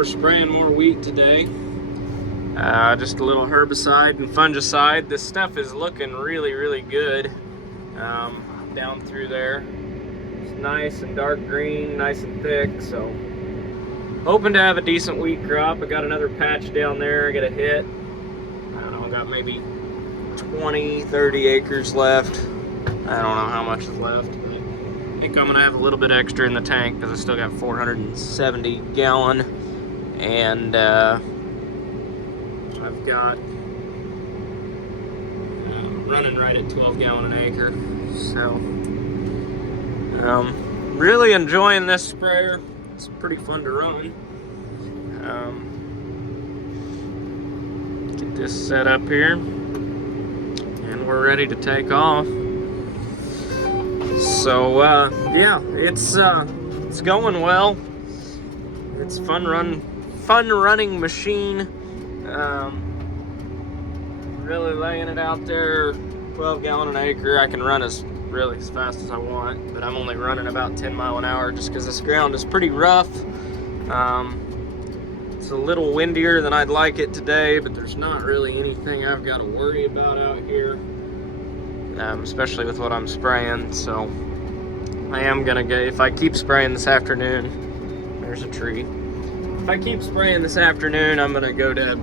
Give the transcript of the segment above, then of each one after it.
we're spraying more wheat today. Just a little herbicide and fungicide. This stuff is looking really, really good down through there. It's nice and dark green, nice and thick, so hoping to have a decent wheat crop. I got another patch down there I gotta hit. I don't know, I got maybe 20, 30 acres left. I don't know how much is left. I think I'm gonna have a little bit extra in the tank because I still got 470 gallon, and I've got running right at 12 gallon an acre. So really enjoying this sprayer. It's pretty fun to run. Get this set up here and we're ready to take off. So yeah, it's going well. It's fun running machine. Really laying it out there, 12 gallon an acre. I can run as fast as I want, but I'm only running about 10 mile an hour just because this ground is pretty rough. It's a little windier than I'd like it today, but there's not really anything I've got to worry about out here, especially with what I'm spraying. So I am gonna go, if I keep spraying this afternoon, there's a tree. If I keep spraying this afternoon, I'm gonna go to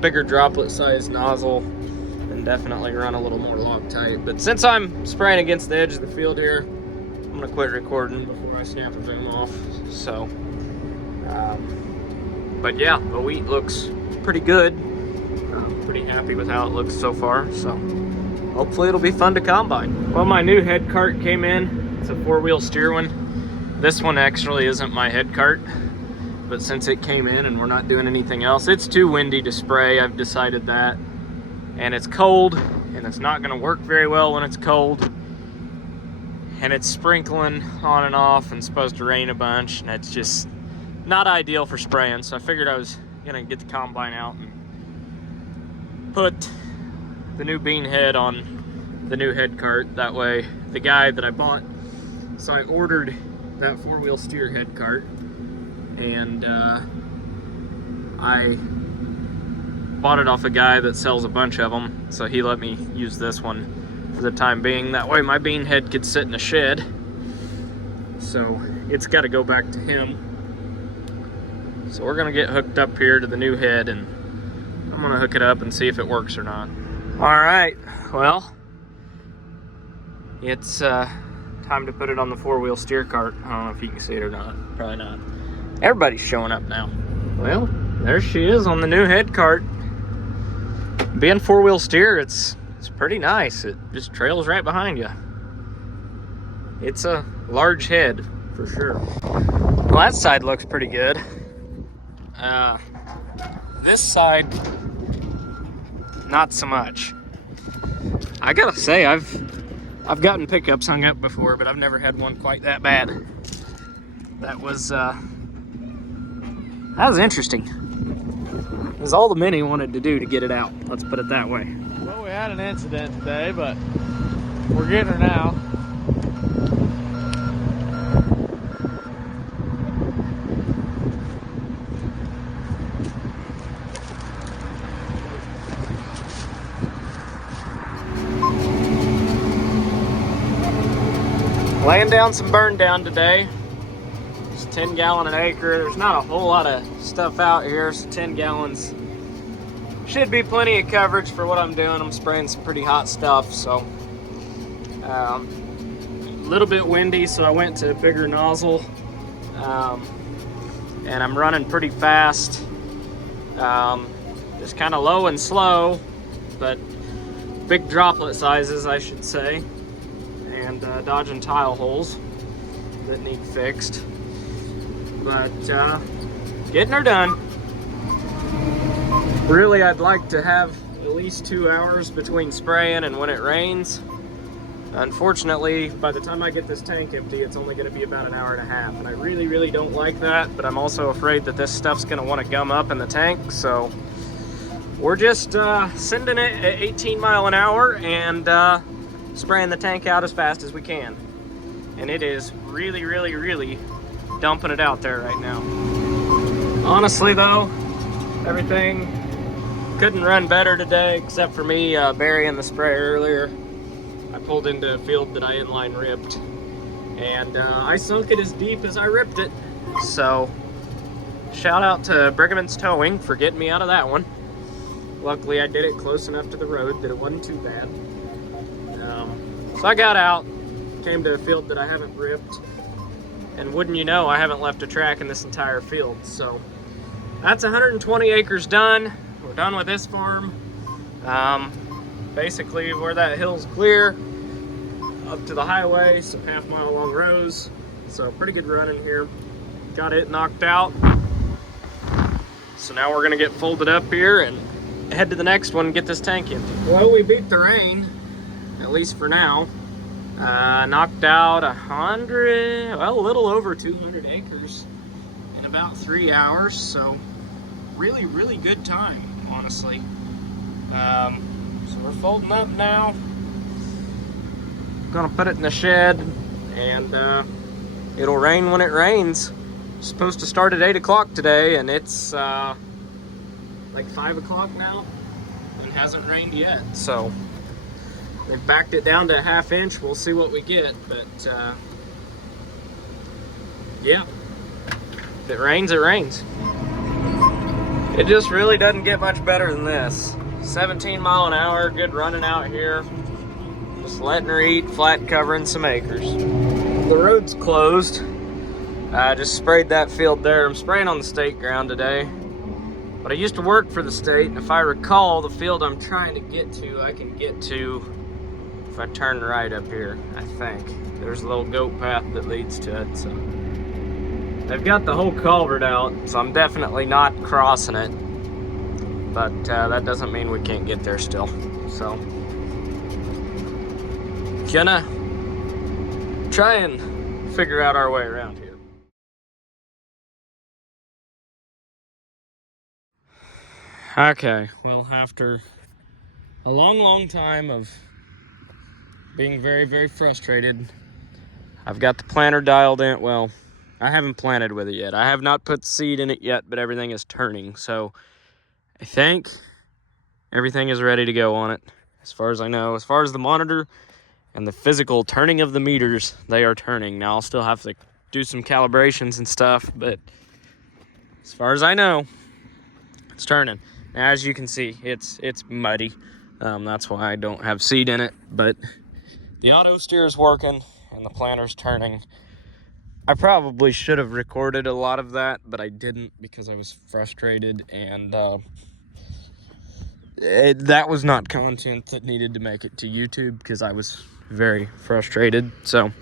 bigger droplet size nozzle and definitely run a little more Loctite. But since I'm spraying against the edge of the field here, I'm gonna quit recording before I snap a boom off. So but yeah, the wheat looks pretty good. I'm pretty happy with how it looks so far, so hopefully it'll be fun to combine. Well, my new head cart came in. It's a 4-wheel steer one. This one actually isn't my head cart, but since it came in and we're not doing anything else, it's too windy to spray. I've decided that. And it's cold, and it's not gonna work very well when it's cold. And it's sprinkling on and off and supposed to rain a bunch, and it's just not ideal for spraying. So I figured I was gonna get the combine out and put the new bean head on the new head cart. That way, the guy that I bought, so I ordered that 4-wheel steer head cart, and I bought it off a guy that sells a bunch of them, so he let me use this one for the time being. That way my bean head could sit in a shed, so it's got to go back to him. So we're gonna get hooked up here to the new head, and I'm gonna hook it up and see if it works or not. All right, well, it's time to put it on the 4-wheel steer cart. I don't know if you can see it or not, probably not. Everybody's showing up now. Well, there she is on the new head cart. Being 4-wheel steer, it's pretty nice. It just trails right behind you. It's a large head for sure. Well, that side looks pretty good. This side, not so much. I gotta say, I've gotten pickups hung up before, but I've never had one quite that bad. That was interesting. It was all the Mini wanted to do to get it out. Let's put it that way. Well, we had an incident today, but we're getting her now. Laying down some burn down today. Just 10 gallon an acre. There's not a whole lot of stuff out here, so 10 gallons should be plenty of coverage for what I'm doing. I'm spraying some pretty hot stuff, so a little bit windy, so I went to a bigger nozzle, and I'm running pretty fast, just kind of low and slow, but big droplet sizes, I should say, and dodging tile holes that need fixed, but getting her done. Really, I'd like to have at least 2 hours between spraying and when it rains. Unfortunately, by the time I get this tank empty, it's only going to be about an hour and a half, and I really, really don't like that, but I'm also afraid that this stuff's going to want to gum up in the tank, so we're just sending it at 18 mile an hour and spraying the tank out as fast as we can. And it is really, really, really dumping it out there right now. Honestly though, everything couldn't run better today except for me burying the spray earlier. I pulled into a field that I inline ripped, and I sunk it as deep as I ripped it. So shout out to Brigham's Towing for getting me out of that one. Luckily I did it close enough to the road that it wasn't too bad. So I got out, came to a field that I haven't ripped, and wouldn't you know, I haven't left a track in this entire field. So that's 120 acres done. We're done with this farm. Basically where that hill's clear, up to the highway, some half-mile long rows. So pretty good running here. Got it knocked out. So now we're gonna get folded up here and head to the next one and get this tank empty. Well, we beat the rain, at least for now. Knocked out a little over 200 acres in about 3 hours. So really, really good time, honestly. So we're folding up now. Gonna put it in the shed, and it'll rain when it rains. It's supposed to start at 8 o'clock today, and it's like 5 o'clock now and hasn't rained yet. So we've backed it down to a ½ inch. We'll see what we get, but yeah, if it rains, it rains. It just really doesn't get much better than this. 17 mile an hour, good running out here. Just letting her eat, flat covering some acres. The road's closed. I just sprayed that field there. I'm spraying on the state ground today. But I used to work for the state, and if I recall, the field I'm trying to get to, I can get to if I turn right up here, I think. There's a little goat path that leads to it, so. They've got the whole culvert out, so I'm definitely not crossing it. But that doesn't mean we can't get there still. So, gonna try and figure out our way around here. Okay, well, after a long time of being very, very frustrated, I've got the planter dialed in. Well, I haven't planted with it yet. I have not put seed in it yet, but everything is turning. So I think everything is ready to go on it, as far as I know. As far as the monitor and the physical turning of the meters, they are turning. Now I'll still have to do some calibrations and stuff, but as far as I know, it's turning. Now, as you can see, it's muddy. That's why I don't have seed in it, but the auto steer is working and the planter's turning. I probably should have recorded a lot of that, but I didn't because I was frustrated, and that was not content that needed to make it to YouTube because I was very frustrated. So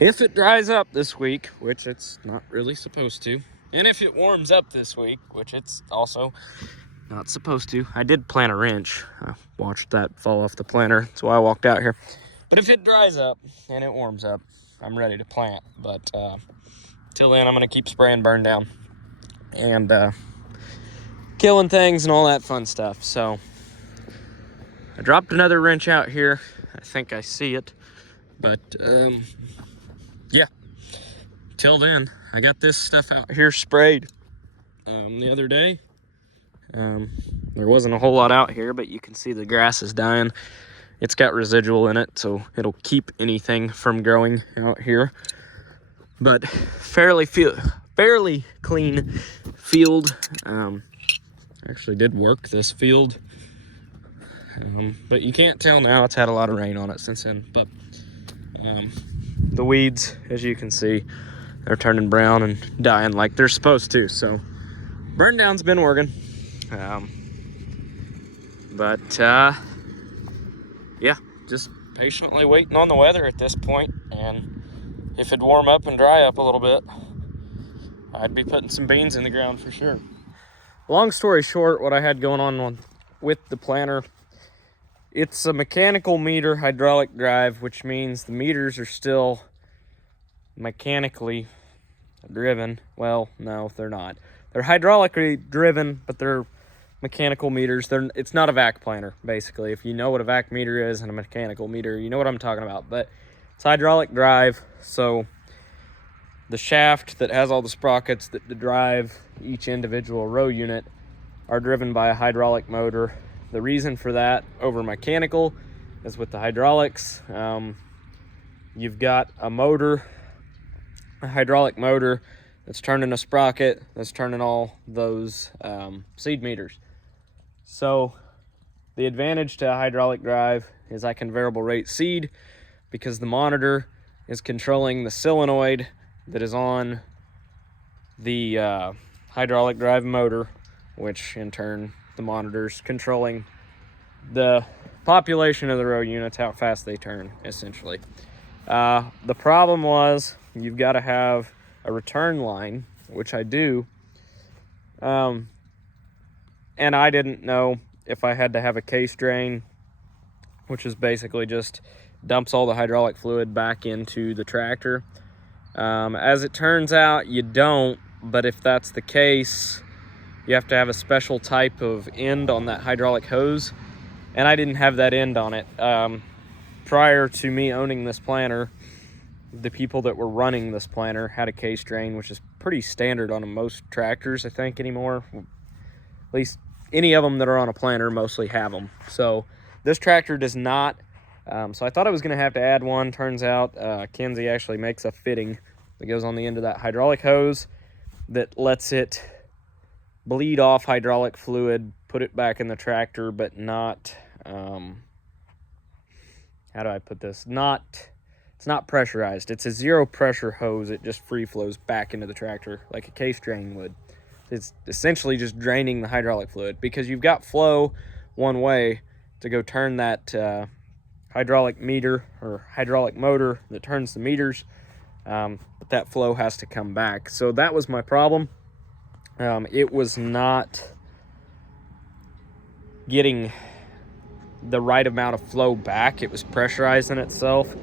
if it dries up this week, which it's not really supposed to, and if it warms up this week, which it's also not supposed to, I did plant a wrench. I watched that fall off the planter. That's why I walked out here. But if it dries up and it warms up, I'm ready to plant. But till then, I'm going to keep spraying burn down and killing things and all that fun stuff. So I dropped another wrench out here. I think I see it. But yeah, till then, I got this stuff out here sprayed the other day. There wasn't a whole lot out here, but you can see the grass is dying. It's got residual in it, so it'll keep anything from growing out here. But fairly clean field. Actually did work this field, but you can't tell now. It's had a lot of rain on it since then. But the weeds, as you can see, they're turning brown and dying like they're supposed to. So burn down's been working. Yeah, just patiently waiting on the weather at this point, and if it'd warm up and dry up a little bit, I'd be putting some beans in the ground for sure. Long story short, what I had going on with the planter, it's a mechanical meter hydraulic drive, which means the meters are still mechanically driven. Well, no, they're not. They're hydraulically driven, but they're mechanical meters. It's not a vac planter, basically. If you know what a vac meter is and a mechanical meter, you know what I'm talking about. But it's hydraulic drive, so the shaft that has all the sprockets that drive each individual row unit are driven by a hydraulic motor. The reason for that over mechanical is with the hydraulics, you've got a motor, a hydraulic motor that's turning a sprocket, that's turning all those seed meters. So the advantage to a hydraulic drive is I can variable rate seed because the monitor is controlling the solenoid that is on the hydraulic drive motor, which in turn the monitor's controlling the population of the row units, how fast they turn, essentially. The problem was you've got to have a return line, which I do, and I didn't know if I had to have a case drain, which is basically just dumps all the hydraulic fluid back into the tractor. As it turns out, you don't, but if that's the case, you have to have a special type of end on that hydraulic hose, and I didn't have that end on it. Prior to me owning this planter, the people that were running this planter had a case drain, which is pretty standard on most tractors, I think, anymore. At least any of them that are on a planter mostly have them. So this tractor does not. So I thought I was going to have to add one. Turns out Kenzie actually makes a fitting that goes on the end of that hydraulic hose that lets it bleed off hydraulic fluid, put it back in the tractor, but not, how do I put this? It's not pressurized. It's a zero pressure hose. It just free flows back into the tractor like a case drain would. It's essentially just draining the hydraulic fluid because you've got flow one way to go turn that hydraulic meter or hydraulic motor that turns the meters, but that flow has to come back. So that was my problem. It was not getting the right amount of flow back. It was pressurizing itself,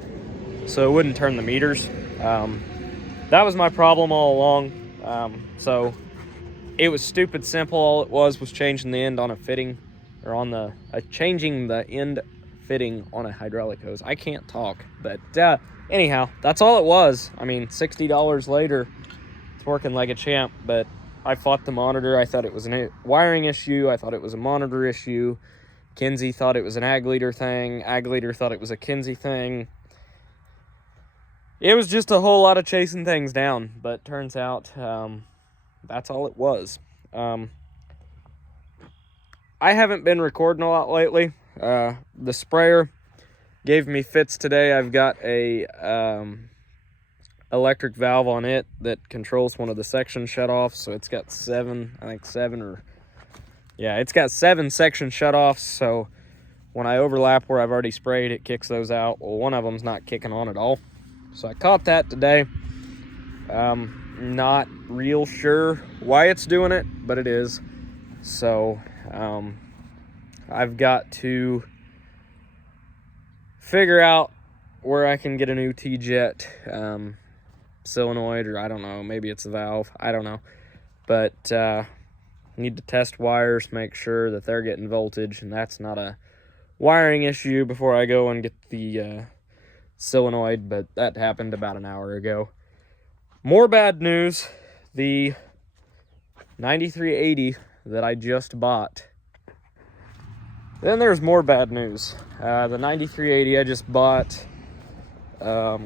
so it wouldn't turn the meters. That was my problem all along. So it was stupid simple. All it was changing the end on a fitting, or on the changing the end fitting on a hydraulic hose. I can't talk, but anyhow, that's all it was. I mean, $60 later, it's working like a champ. But I fought the monitor. I thought it was a wiring issue. I thought it was a monitor issue. Kenzie thought it was an ag leader thing. Ag leader thought it was a Kenzie thing. It was just a whole lot of chasing things down, but turns out that's all it was. I haven't been recording a lot lately. The sprayer gave me fits today. I've got a electric valve on it that controls one of the section shutoffs, so it's got it's got 7 section shutoffs, so when I overlap where I've already sprayed, it kicks those out. Well, one of them's not kicking on at all, so I caught that today. Not real sure why it's doing it, but it is. So I've got to figure out where I can get a new T-jet solenoid, or I don't know, maybe it's a valve, I don't know. But need to test wires, make sure that they're getting voltage, and that's not a wiring issue before I go and get the solenoid, but that happened about an hour ago. More bad news, the 9380 that I just bought. Then there's more bad news. The 9380 I just bought, was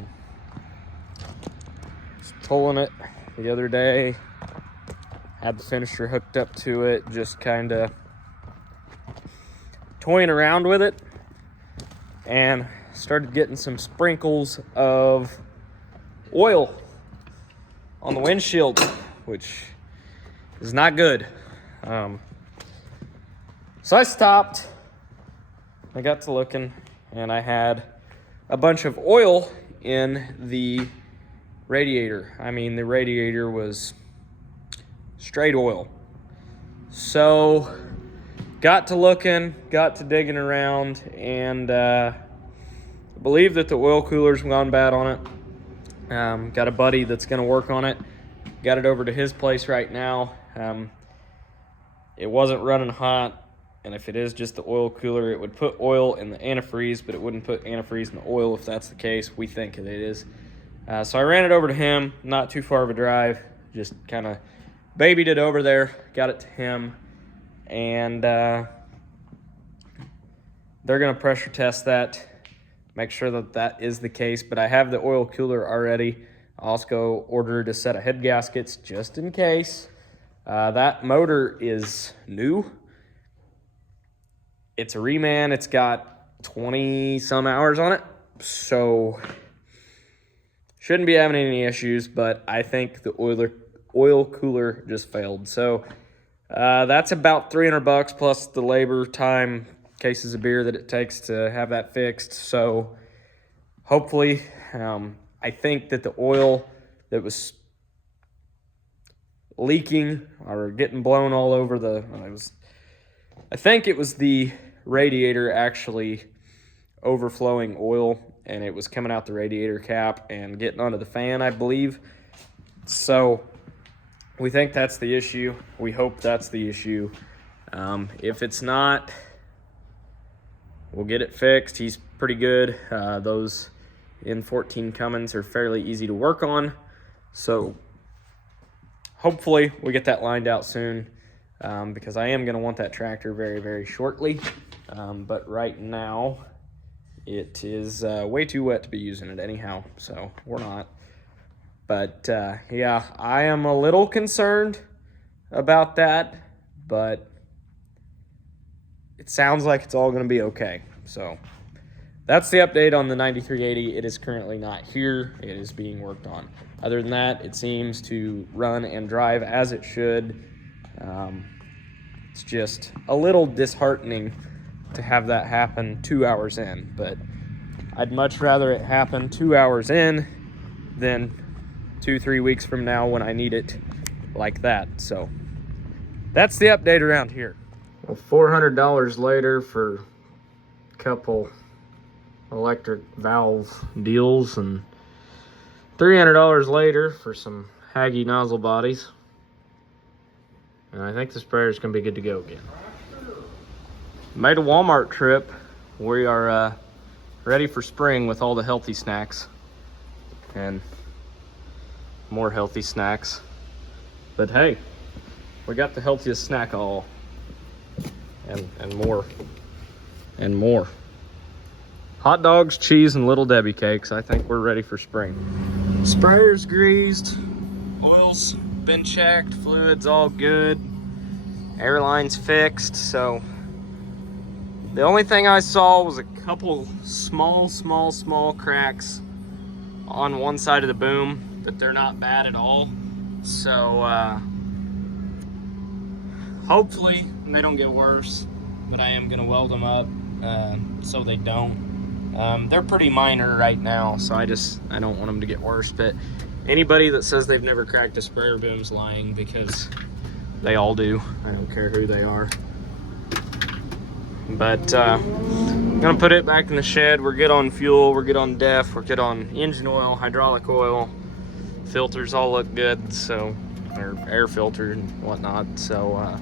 pulling it the other day, had the finisher hooked up to it, just kind of toying around with it, and started getting some sprinkles of oil on the windshield, which is not good. So I stopped, I got to looking, and I had a bunch of oil in the radiator. I mean, the radiator was straight oil. So got to looking, got to digging around, and I believe that the oil cooler's gone bad on it. Got a buddy that's going to work on it. Got it over to his place right now. It wasn't running hot, and if it is just the oil cooler, it would put oil in the antifreeze, but it wouldn't put antifreeze in the oil if that's the case. We think it is. So I ran it over to him, not too far of a drive, just kind of babied it over there, got it to him, and they're going to pressure test that, make sure that that is the case. But I have the oil cooler already. I also ordered a set of head gaskets just in case. That motor is new. It's a reman. It's got 20 some hours on it, so shouldn't be having any issues, but I think the oil cooler just failed. So that's about $300 plus the labor, time, cases of beer that it takes to have that fixed. So hopefully, I think that the oil that was leaking or getting blown all over I think it was the radiator actually overflowing oil, and it was coming out the radiator cap and getting onto the fan, I believe. So we think that's the issue. We hope that's the issue. If it's not, we'll get it fixed. He's pretty good. Those N14 Cummins are fairly easy to work on. So hopefully we get that lined out soon, because I am going to want that tractor very, very shortly. But right now it is way too wet to be using it anyhow, so we're not. But yeah, I am a little concerned about that, but it sounds like it's all going to be okay. So that's the update on the 9380. It is currently not here. It is being worked on. Other than that, it seems to run and drive as it should. It's just a little disheartening to have that happen 2 hours in, but I'd much rather it happen 2 hours in than 2-3 weeks from now when I need it like that. So that's the update around here. Well, $400 later for a couple electric valve deals, and $300 later for some Haggy nozzle bodies. And I think the sprayer is going to be good to go again. Made a Walmart trip. We are ready for spring with all the healthy snacks and more healthy snacks. But hey, we got the healthiest snack all, and more and more. Hot dogs, cheese, and Little Debbie cakes. I think we're ready for spring. Sprayer's greased, oil's been checked, fluid's all good, airline's fixed. So the only thing I saw was a couple small cracks on one side of the boom, but they're not bad at all. So hopefully they don't get worse, but I am gonna weld them up so they don't. They're pretty minor right now, so I don't want them to get worse. But anybody that says they've never cracked a sprayer boom's lying, because they all do. I don't care who they are. But I'm gonna put it back in the shed. We're good on fuel, we're good on def, we're good on engine oil, hydraulic oil, filters all look good, so, or air filter and whatnot. So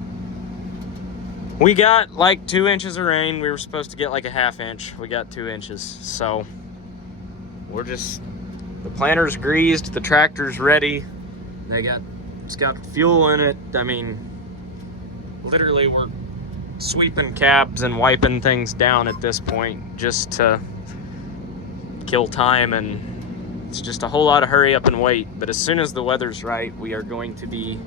we got like 2 inches of rain. We were supposed to get like a ½ inch. We got 2 inches. So we're just, the planter's greased, the tractor's ready. It's got fuel in it. I mean, literally we're sweeping cabs and wiping things down at this point just to kill time, and it's just a whole lot of hurry up and wait. But as soon as the weather's right, we are going to be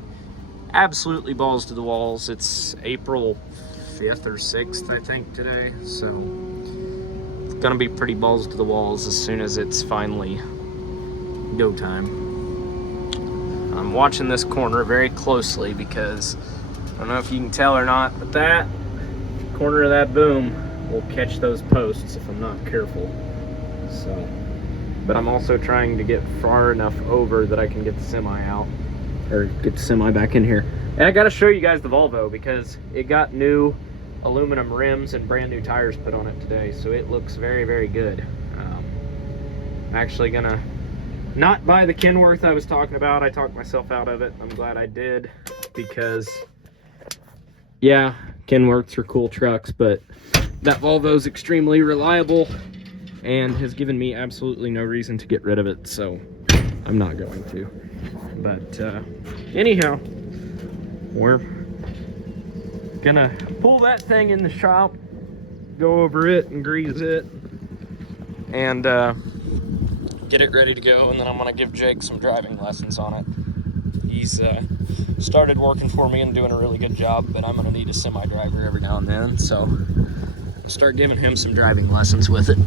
absolutely balls to the walls. It's April 5th or 6th, I think, today, so it's gonna be pretty balls to the walls as soon as it's finally go time. I'm watching this corner very closely because I don't know if you can tell or not, but that corner of that boom will catch those posts if I'm not careful. So, but I'm also trying to get far enough over that I can get the semi out, or get the semi back in here. And I gotta show you guys the Volvo because it got new aluminum rims and brand new tires put on it today, so it looks very, very good. I'm actually gonna not buy the Kenworth I was talking about. I talked myself out of it. I'm glad I did, because yeah, Kenworths are cool trucks, but that Volvo's extremely reliable and has given me absolutely no reason to get rid of it. So I'm not going to. But anyhow, we're gonna pull that thing in the shop, go over it and grease it, and get it ready to go. And then I'm gonna give Jake some driving lessons on it. He's started working for me and doing a really good job, but I'm gonna need a semi driver every now and then, so I'll start giving him some driving lessons with it.